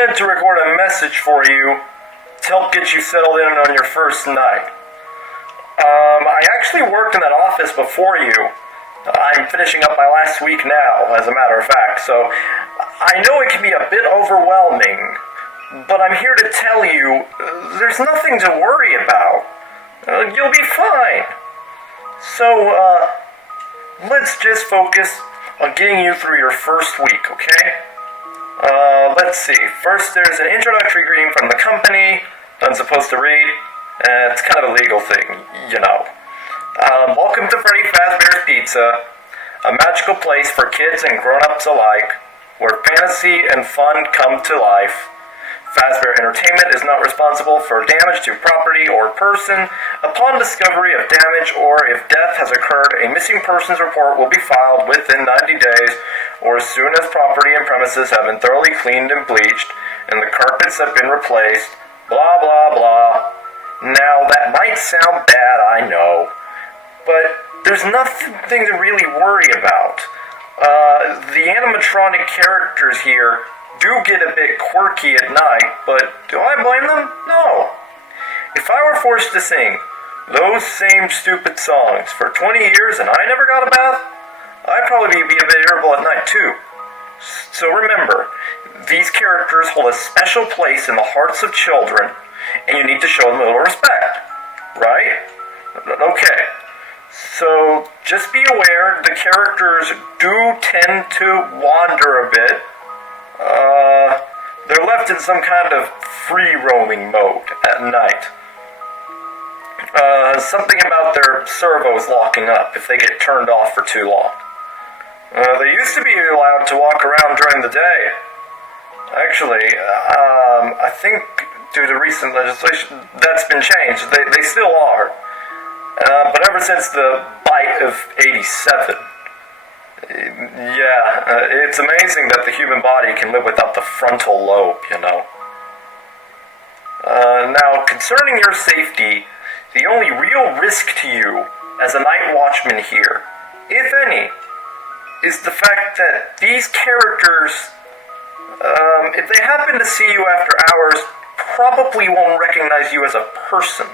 wanted to record a message for you to help get you settled in on your first night. I actually worked in that office before you. I'm finishing up my last week now, as a matter of fact, so I know it can be a bit overwhelming, but I'm here to tell you there's nothing to worry about. You'll be fine. So, let's just focus on getting you through your first week, okay? Let's see. First, there's an introductory greeting from the company. I'm supposed to read. It's kind of a legal thing, you know. Welcome to Freddy Fazbear's Pizza, a magical place for kids and grown-ups alike, where fantasy and fun come to life. Fazbear Entertainment is not responsible for damage to property or person. Upon discovery of damage or if death has occurred, a missing persons report will be filed within 90 days or as soon as property and premises have been thoroughly cleaned and bleached and the carpets have been replaced. Blah, blah, blah. Now, that might sound bad, I know, but there's nothing to really worry about. The animatronic characters here do get a bit quirky at night, but do I blame them? No. If I were forced to sing those same stupid songs for 20 years and I never got a bath, I'd probably be a bit irritable at night too. So remember, these characters hold a special place in the hearts of children, and you need to show them a little respect, right? Okay. So just be aware the characters do tend to wander a bit. They're left in some kind of free-roaming mode at night. Something about their servos locking up if they get turned off for too long. They used to be allowed to walk around during the day. Actually, I think due to recent legislation, that's been changed. They still are. But ever since the bite of 87, it's amazing that the human body can live without the frontal lobe, you know. Now, concerning your safety, the only real risk to you as a night watchman here, if any, is the fact that these characters, if they happen to see you after hours, probably won't recognize you as a person.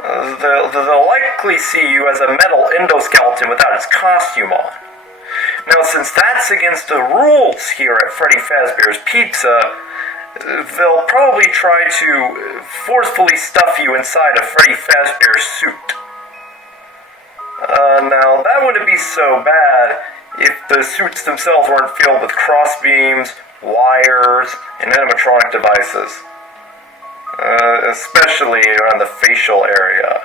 They'll likely see you as a metal endoskeleton without its costume on. Now, since that's against the rules here at Freddy Fazbear's Pizza, they'll probably try to forcefully stuff you inside a Freddy Fazbear suit. Now, that wouldn't be so bad if the suits themselves weren't filled with crossbeams, wires, and animatronic devices. Especially around the facial area.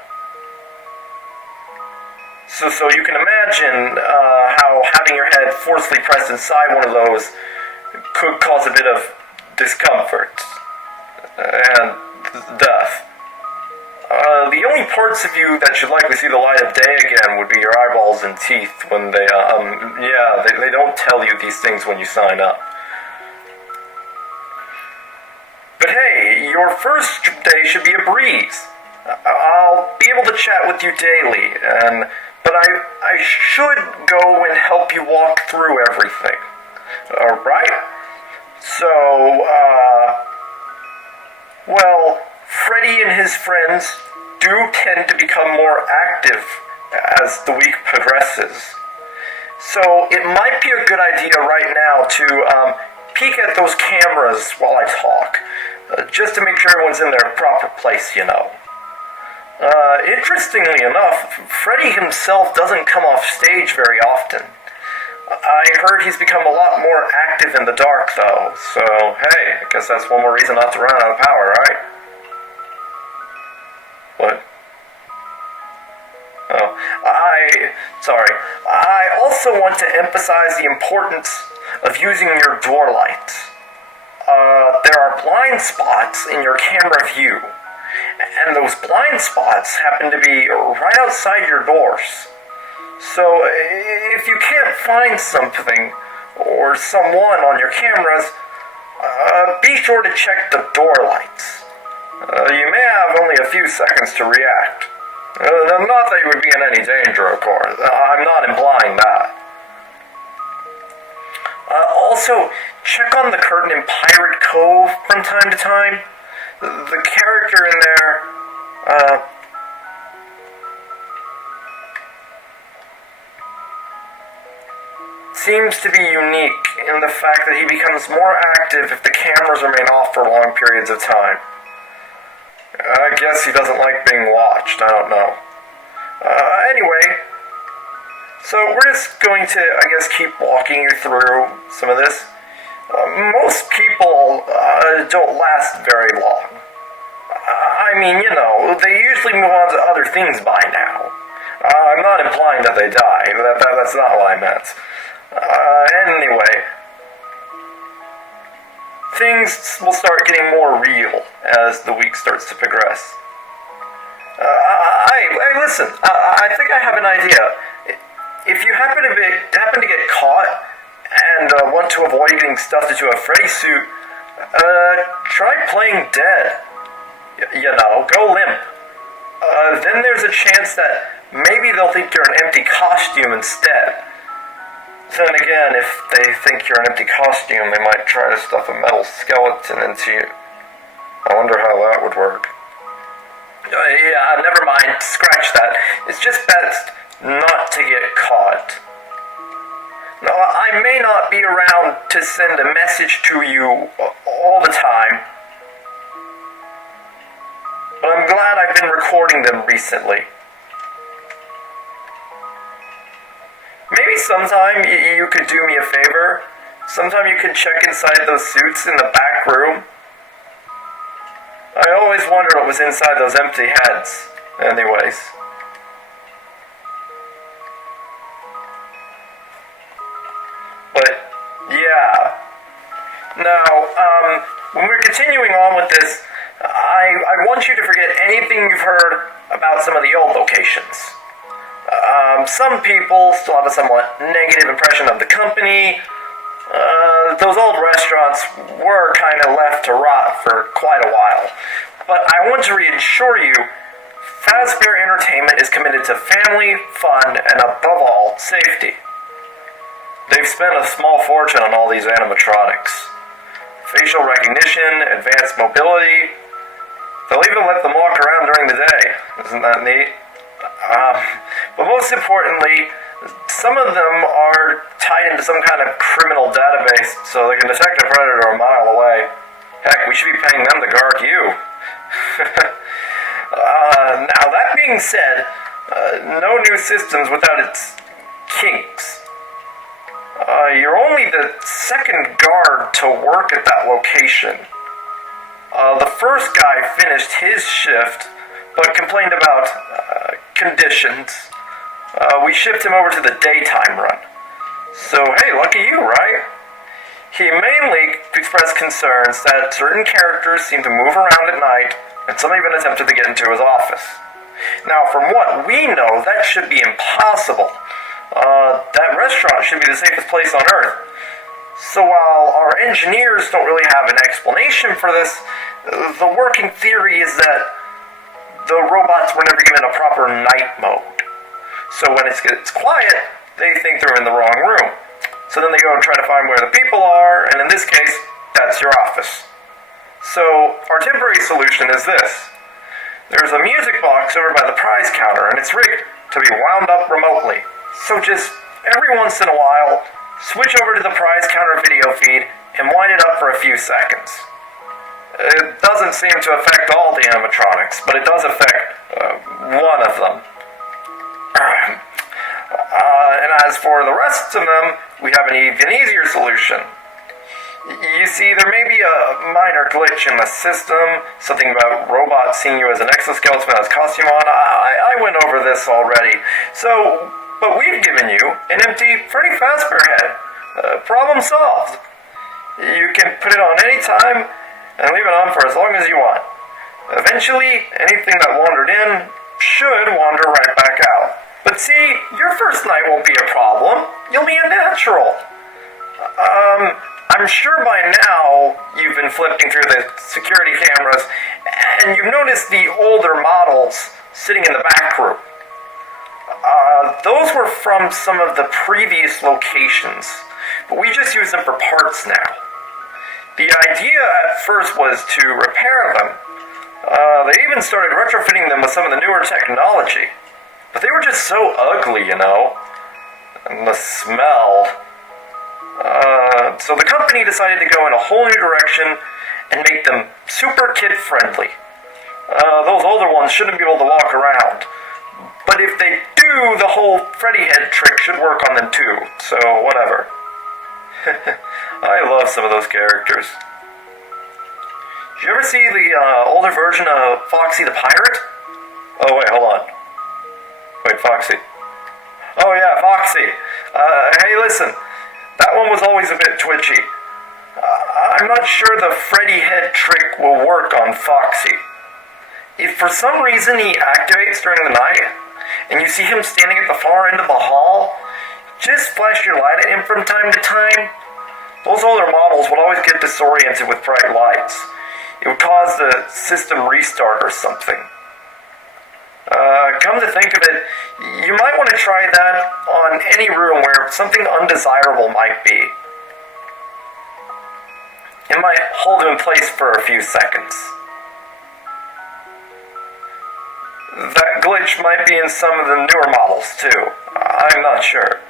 So you can imagine how having your head forcefully pressed inside one of those could cause a bit of discomfort and death. The only parts of you that should likely see the light of day again would be your eyeballs and teeth when they don't tell you these things when you sign up. But hey, your first day should be a breeze. I'll be able to chat with you daily, but I should go and help you walk through everything. Alright? So, Freddy and his friends do tend to become more active as the week progresses. So, it might be a good idea right now to, peek at those cameras while I talk, just to make sure everyone's in their proper place, you know. Interestingly enough, Freddy himself doesn't come off stage very often. I heard he's become a lot more active in the dark, though, so hey, I guess that's one more reason not to run out of power, right? What? Oh, I also want to emphasize the importance of using your door lights. There are blind spots in your camera view, and those blind spots happen to be right outside your doors. So, if you can't find something or someone on your cameras, be sure to check the door lights. You may have only a few seconds to react. Not that you would be in any danger, of course. I'm not implying that. Also, check on the curtain in Pirate Cove from time to time. The character in there, seems to be unique in the fact that he becomes more active if the cameras remain off for long periods of time. I guess he doesn't like being watched, I don't know. Anyway, so we're just going to, I guess, keep walking you through some of this. Most people don't last very long. I mean, they usually move on to other things by now. I'm not implying that they die. That's not what I meant. Anyway, things will start getting more real as the week starts to progress. Listen, I think I have an idea. If you happen to get caught and want to avoid getting stuffed into a Freddy suit, try playing dead. Go limp. Then there's a chance that maybe they'll think you're an empty costume instead. Then again, if they think you're an empty costume, they might try to stuff a metal skeleton into you. I wonder how that would work. Yeah, never mind. Scratch that. It's just best not to get caught. No, I may not be around to send a message to you all the time, but I'm glad I've been recording them recently. Maybe sometime you could do me a favor. Sometime you could check inside those suits in the back room. I always wondered what was inside those empty heads. Anyways. But, yeah. Now, when we're continuing on with this, I want you to forget anything you've heard about some of the old locations. Some people still have a somewhat negative impression of the company. Those old restaurants were kind of left to rot for quite a while. But I want to reassure you, Fazbear Entertainment is committed to family, fun, and above all, safety. They've spent a small fortune on all these animatronics. Facial recognition, advanced mobility. They'll even let them walk around during the day. Isn't that neat? But most importantly, some of them are tied into some kind of criminal database so they can detect a predator a mile away. Heck, we should be paying them to guard you. Now, that being said, no new systems without its kinks. You're only the second guard to work at that location. The first guy finished his shift, but complained about conditions. We shipped him over to the daytime run. So, hey, lucky you, right? He mainly expressed concerns that certain characters seem to move around at night, and some even attempted to get into his office. Now, from what we know, that should be impossible. That restaurant should be the safest place on Earth. So while our engineers don't really have an explanation for this, the working theory is that the robots were never given a proper night mode. So when it gets quiet, they think they're in the wrong room. So then they go and try to find where the people are, and in this case, that's your office. So our temporary solution is this. There's a music box over by the prize counter, and it's rigged to be wound up remotely. So just every once in a while, switch over to the prize counter video feed and wind it up for a few seconds. It doesn't seem to affect all the animatronics, but it does affect one of them. And as for the rest of them, we have an even easier solution. You see, there may be a minor glitch in the system, something about robots seeing you as an exoskeleton with a costume on. I went over this already. But we've given you an empty Freddy Fazbear head. Problem solved. You can put it on any time and leave it on for as long as you want. Eventually, anything that wandered in should wander right back out. But see, your first night won't be a problem. You'll be a natural. I'm sure by now you've been flipping through the security cameras and you've noticed the older models sitting in the back room. Those were from some of the previous locations, but we just use them for parts now. The idea at first was to repair them. They even started retrofitting them with some of the newer technology. But they were just so ugly, you know. And the smell. So the company decided to go in a whole new direction and make them super kid-friendly. Those older ones shouldn't be able to walk around. But if they do, the whole Freddy head trick should work on them too. So, whatever. I love some of those characters. Did you ever see the older version of Foxy the Pirate? Oh, wait, hold on. Wait, Foxy. Oh, yeah, Foxy. Hey, listen. That one was always a bit twitchy. I'm not sure the Freddy head trick will work on Foxy. If for some reason he activates during the night, and you see him standing at the far end of the hall, just flash your light at him from time to time. Those older models would always get disoriented with bright lights. It would cause the system restart or something. Come to think of it, you might want to try that on any room where something undesirable might be. It might hold him in place for a few seconds. That glitch might be in some of the newer models too. I'm not sure.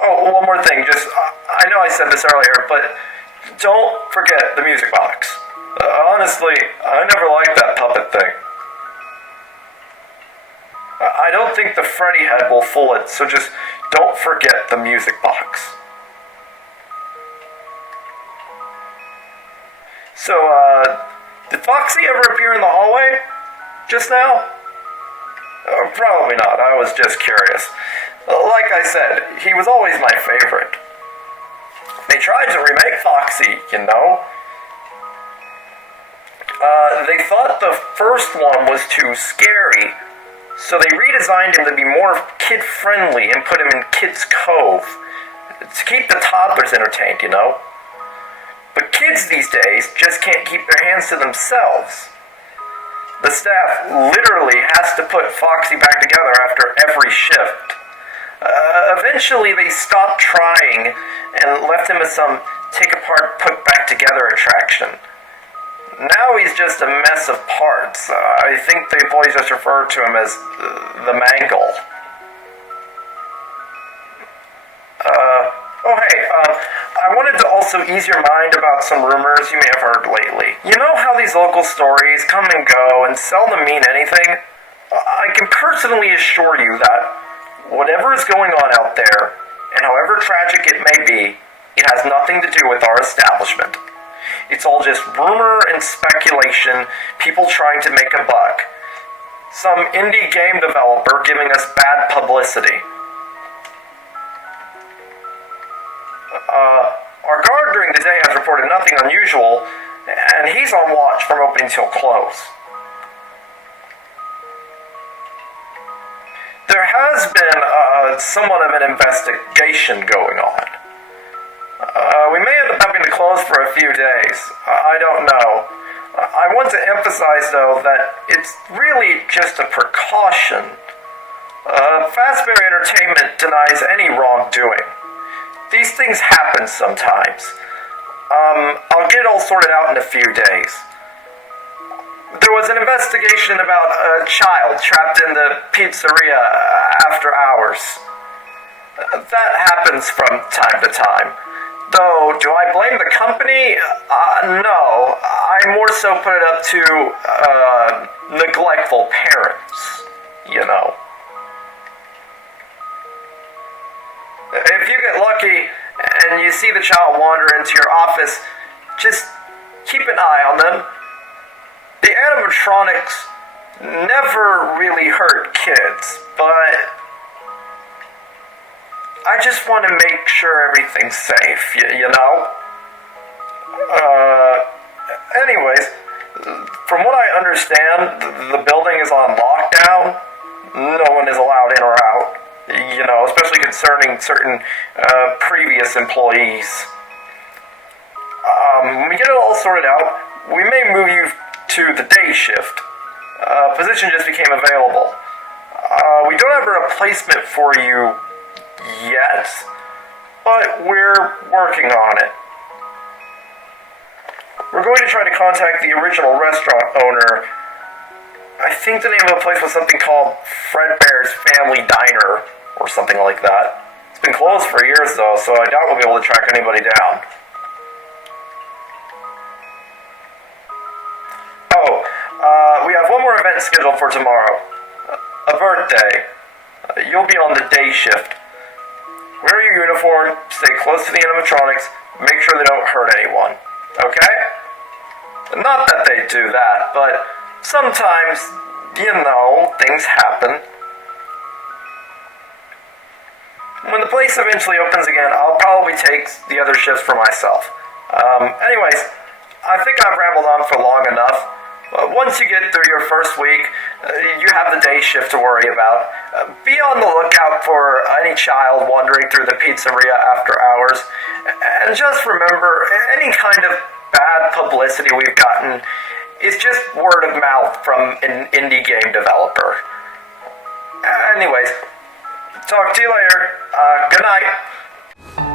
Oh, one more thing. I know I said this earlier, but don't forget the music box. Honestly, I never liked that puppet thing. I don't think the Freddy head will fool it, so just don't forget the music box. So, did Foxy ever appear in the hallway? Just now? Probably not. I was just curious. Like I said, he was always my favorite. They tried to remake Foxy, you know? They thought the first one was too scary, so they redesigned him to be more kid-friendly and put him in Kids Cove to keep the toddlers entertained, you know? But kids these days just can't keep their hands to themselves. The staff literally has to put Foxy back together after every shift. Eventually they stopped trying and left him as some take-apart, put-back-together attraction. Now he's just a mess of parts. I think the employees just refer to him as the Mangle. I wanted to also ease your mind about some rumors you may have heard lately. You know how these local stories come and go and seldom mean anything? I can personally assure you that whatever is going on out there, and however tragic it may be, it has nothing to do with our establishment. It's all just rumor and speculation, people trying to make a buck. Some indie game developer giving us bad publicity. Our guard during the day has reported nothing unusual, and he's on watch from opening till close. There has been somewhat of an investigation going on. We may end up having to close for a few days. I don't know. I want to emphasize, though, that it's really just a precaution. Fazbear Entertainment denies any wrongdoing. These things happen sometimes. I'll get it all sorted out in a few days. There was an investigation about a child trapped in the pizzeria after hours. That happens from time to time. Though, do I blame the company? No. I more so put it up to neglectful parents, you know. If you get lucky and you see the child wander into your office, just keep an eye on them. The animatronics never really hurt kids, but I just want to make sure everything's safe, you know? Anyways, from what I understand, the building is on lockdown. No one is allowed in or out. You know, especially concerning certain previous employees. When we get it all sorted out, we may move you to the day shift. Position just became available. We don't have a replacement for you yet, but we're working on it. We're going to try to contact the original restaurant owner. I think the name of the place was something called Fredbear's Family Diner, or something like that. It's been closed for years though, so I doubt we'll be able to track anybody down. We have one more event scheduled for tomorrow. A birthday. You'll be on the day shift. Wear your uniform, stay close to the animatronics, make sure they don't hurt anyone. Okay? Not that they do that, but sometimes, things happen. When the place eventually opens again, I'll probably take the other shifts for myself. Anyways, I think I've rambled on for long enough. Once you get through your first week, you have the day shift to worry about. Be on the lookout for any child wandering through the pizzeria after hours. And just remember, any kind of bad publicity we've gotten is just word of mouth from an indie game developer. Anyways, talk to you later. Good night.